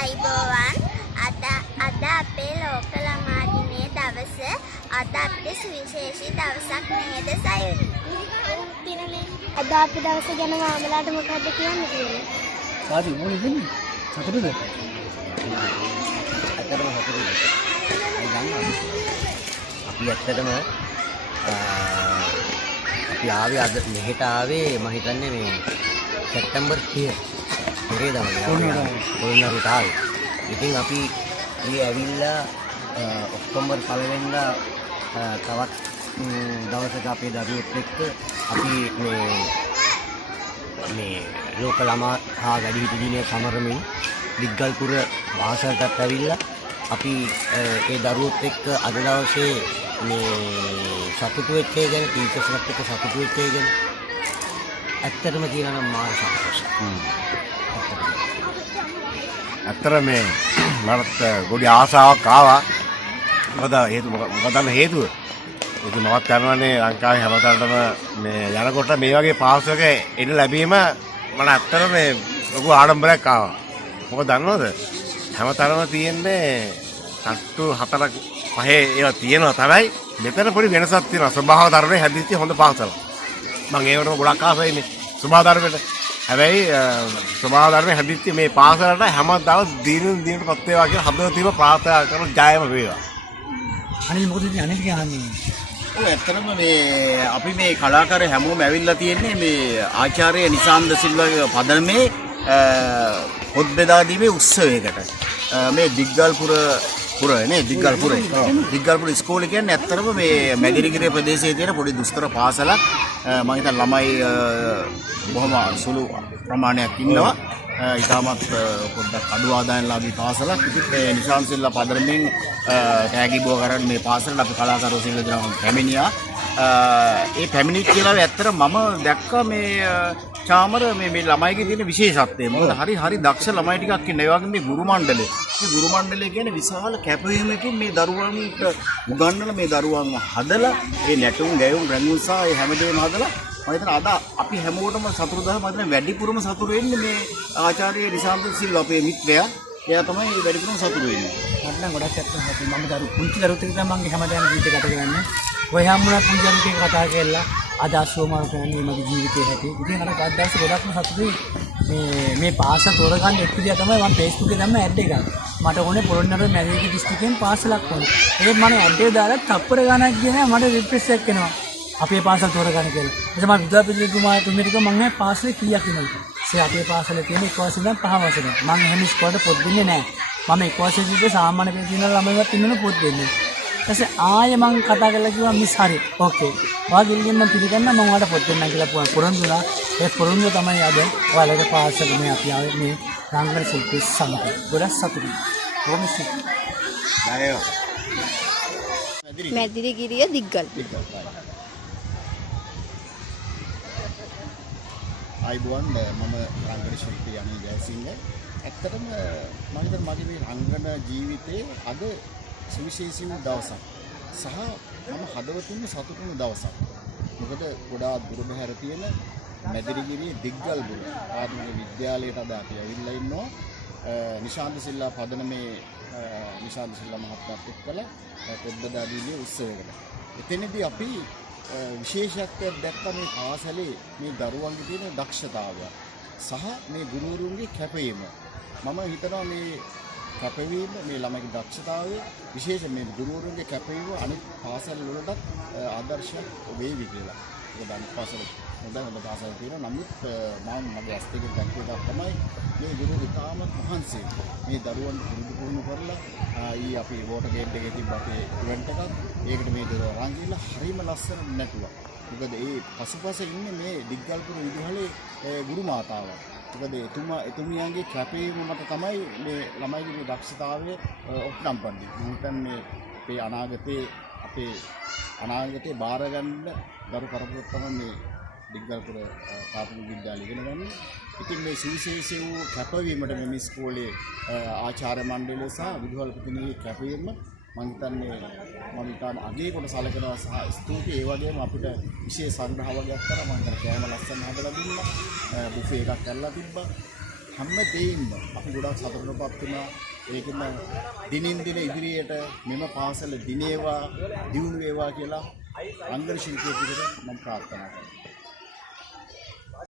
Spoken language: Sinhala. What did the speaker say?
ආයිබෝවන් අද අපේ ලෝක ළමා දිනයේ දවස අද අපිට සුවිශේෂී දවසක් නේද සයුරි? අද අපේ දවස ගැන මාමලාට මොකක්ද කියන්න තියෙන්නේ? සාදි මොකද වෙන්නේ? සතුටුද? අපි ඇත්තටම අපි ආවේ අද මෙහෙට ආවේ මම හිතන්නේ මේ සැප්තැම්බර් 30 පෙරේදා වගේ පොළොන්නරුවට ආවේ. ඉතින් අපි මේ ඇවිල්ලා ඔක්තෝබර් 1 වෙනිදා තවත් දවසක අපේ දරුවොත් එක්ක අපි මේ ලෝක ළමා හා වැඩිහිටි දිනය සමරමින් දිග්ගල්පුර වාසලටත් ඇවිල්ලා අපි ඒ දරුවොත් එක්ක අද දවසේ මේ සතුටු වෙච්ච එක ගැන ටීචර්ස්ලත් එක්ක සතුටු වෙච්ච එක ගැන ඇත්තටම කියනවා නම් මාර සතුටුයි. ඇත්තට මේ මට ගොඩි ආසාවක් ආවා. මොකද හේතුව ඒක මමත් කරනවානේ ලංකාවේ හැමතැනටම මේ යනකොට මේ වගේ පාසලක එන්න ලැබීම මට ඇත්තට මේ ලොකු ආඩම්බරයක් ආවා. මොකද දන්නවද? හැමතැනම තියෙන්නේ තට්ටු 4ක් 5 ඒවා තියෙනවා තමයි. මෙතන පොඩි වෙනසක් තියෙනවා. ස්වභාව ධර්මයේ හැදිච්ච හොඳ පාසලක්. මම ඒවටම ගොඩක් ආසයිනේ ස්වභාව ධර්මයට. හැබැයි ස්වභාව ධර්මයේ හැදිච්ච මේ පාසලට හැමදාම දිනුත් පත් වේවා කියලා හදවතින්ම ප්‍රාර්ථනා කරන ජයම වේවා. අනිල් මොකද ඉතින් අනිල් කියන්නේ? ඇත්තටම මේ අපි මේ කලාකාර හැමෝම ඇවිල්ලා තියෙන්නේ මේ ආචාර්ය නිසාන්ද සිල්වාගේ පදනමේ පොත් බෙදා දීමේ උත්සවයකට. මේ දිග්ගල්පුර ඉස්කෝලේ කියන්නේ ඇත්තටම මේ මැදිරිගිරිය ප්‍රදේශයේ තියෙන පොඩි දුෂ්කර පාසලක්. මම හිතන ළමයි බොහොම සුළු ප්‍රමාණයක් ඉන්නවා. ඉතාමත් පොඩ්ඩක් අඩු ආදායම්ලාභී පාසලක්. ඉතින් මේ නිශාන් සිල්වා පදරමින් තෑගි බෝ කරන් මේ පාසලට අපි කලාකාරයෝ සිල්වා දෙනා පැමිණියා. ඒ පැමිණිච්ච කියලා ඇත්තට මම දැක්කා මේ චාමර මේ ළමයිගේ තියෙන විශේෂත්වය. මොකද හරි දක්ෂ ළමයි ටිකක් ඉන්නවා. ඒ වගේම මේ ගුරු මණ්ඩලය. මේ ගුරු මණ්ඩලය කියන්නේ විශාල කැපවීමකින් මේ දරුවන්ට උගන්වන මේ දරුවන් හදලා ඒ නැටුම් ගැයුම් රැඟුම් සහ ඒ හැමදේම හදලා මම හිතන අද අපි හැමෝටම සතුටුදායක මම හිතන වැඩිපුරම සතුටු වෙන්නේ මේ ආචාර්ය නිසාන්ත සිල්වා අපේ මිත්‍රයා. එයා තමයි වැඩිපුරම සතුටු වෙන්නේ. මට නම් ගොඩක් සතුටුයි. මම පුංචි දරුවෙක් එක්ක මම හැමදාම ජීවිත ගත කරන්නේ. ඔය හැමෝම පුංචි දරුවෙක් එක්ක කතා කරලා අද අසෝමාව කරන්නේ මගේ ජීවිතේ හැටි. ඉතින් අර අදවස් ගොඩක්ම සතුටුයි. මේ පාසල තෝරගන්න එක්කදියා තමයි මම Facebook එකේ දැම්ම ඇඩ් එකක්. මට ඕනේ පොළොන්නරුව මැදිරිගිරි දිස්ත්‍රික්කයෙන් පාසලක් ඕනේ. ඒකත් මම ඇඩ් එක දාලා තප්පර ගානක් ගියනේ මට රිෆ්‍රෙෂ් එකක් එනවා. අපේ පාසල තෝරගන්න කියලා. එතකොට මම විද්‍යාපතිතුමාට කිව්වා මම පාසලේ කීයක් ඉන්නවද? අපේ පාසලේ තියෙන 1 වසරෙන් 5 වසරෙන්. මම එහෙම ඉස්කෝලේට පොත් දෙන්නේ නැහැ. මම 1 වසරේදී සාමාන්‍ය පෙළ ළමයිවත් ඉන්නවනේ පොත් දෙන්නේ. ඊට ආයෙ මම කතා කරලා කිව්වා මිස් හරි. ඕකේ. ඔයාගේ ඉල්ලීම මම පිළිගන්න මම ඔයාලට පොත් දෙන්නම් කියලා පොරොන්දු වුණා. ඒ පොරොන්දුව තමයි අද ඔයාලගේ පාසල මේ අපි ආවේ මේ රංගන ශිල්පී සමග. ගොඩක් සතුටුයි. කොහොමද? මැදිරිගිරිය දිග්ගල්. ආයිබෝන් මම රංගන ශිල්පී අනිල් ජයසිංහ. ඇත්තටම මම හිතන්නේ මගේ මේ රංගන ජීවිතේ අද සුවිශේෂී වූ දවසක්. සහ මම හදවතින්ම සතුටු වුණු දවසක්. මොකද ගොඩාක් දුර බැහැර තියෙන මැදිරිගිරියේ දිග්ගල්පුර ආධුනික විද්‍යාලයට අද අපි ඇවිල්ලා ඉන්නවා. නිශාන්ත සිල්වා පදනමේ නිශාන්ත සිල්වා මහත්මයාත් එක්කලා පොත් බෙදා දීමේ උත්සවයකට. එතනදී අපි විශේෂත්වයක් දැක්කා මේ පාසලේ මේ දරුවන්ගේ තියෙන දක්ෂතාවය සහ මේ ගුරුවරුන්ගේ කැපවීම. මම හිතනවා මේ කැපවීම මේ ළමයිගේ දක්ෂතාවය විශේෂ මේ ගුරුවරුන්ගේ කැපවීම අනිත් පාසල් වලට ආදර්ශයක් වේවි කියලා. ඒක අනිත් පාසල හොඳ පාසල් තියෙනවා. නමුත් මම මගේ ඇස් දෙකෙන් දැක්ක එකක් තමයි මේ ගුරුවරු ඉතාමත් මහන්සි මේ දරුවන්ට පුරුදු කරලා ඊ අපි වෝටර් ගේට් එකේ තිබ්බ අපේ ඉවෙන්ට් එකක්. ඒකට මේ දරුවෝ රන් දීලා හරිම ලස්සන නැටුවා. මොකද ඒ පසුපස ඉන්නේ මේ දිග්ගල්පුර විදුහලේ ගුරු මාතාවක්. මොකද එතුමියන්ගේ කැපවීම මත තමයි මේ ළමයිගේ මේ දක්ෂතාවය ඔප්නම් පන්නේ. මම හිතන්නේ අපේ අනාගතේ බාර ගන්න දරු කරපොත් තමයි මේ දිග්ගල්පුර ප්‍රාථමික විද්‍යාලය ඉගෙන ගන්න. ඉතින් මේ සුවිශේෂී වූ කැපවීමට මේ ඉස්කෝලේ ආචාර්ය මණ්ඩලය සහ විදුහල්පතිනිගේ කැපවීම මම හිතන්නේ මම ඉතාම අගය කොට සැලකනවා සහ ස්තුතියි. ඒ වගේම අපිට විශේෂ සංග්‍රහ වගේක් කරා මම කෑම ලස්සන හදලා දුන්නා. බුෆේ එකක් කරලා තිබ්බා. හැම දෙයින්ම අපි ගොඩක් සතුටටපත් වුණා. ඒකෙම දිනින් දින ඉදිරියට මෙම පාසල දිනේවා දියුණු වේවා කියලා රංගන ශිල්පියෙකුට මම ප්‍රාර්ථනා කරනවා.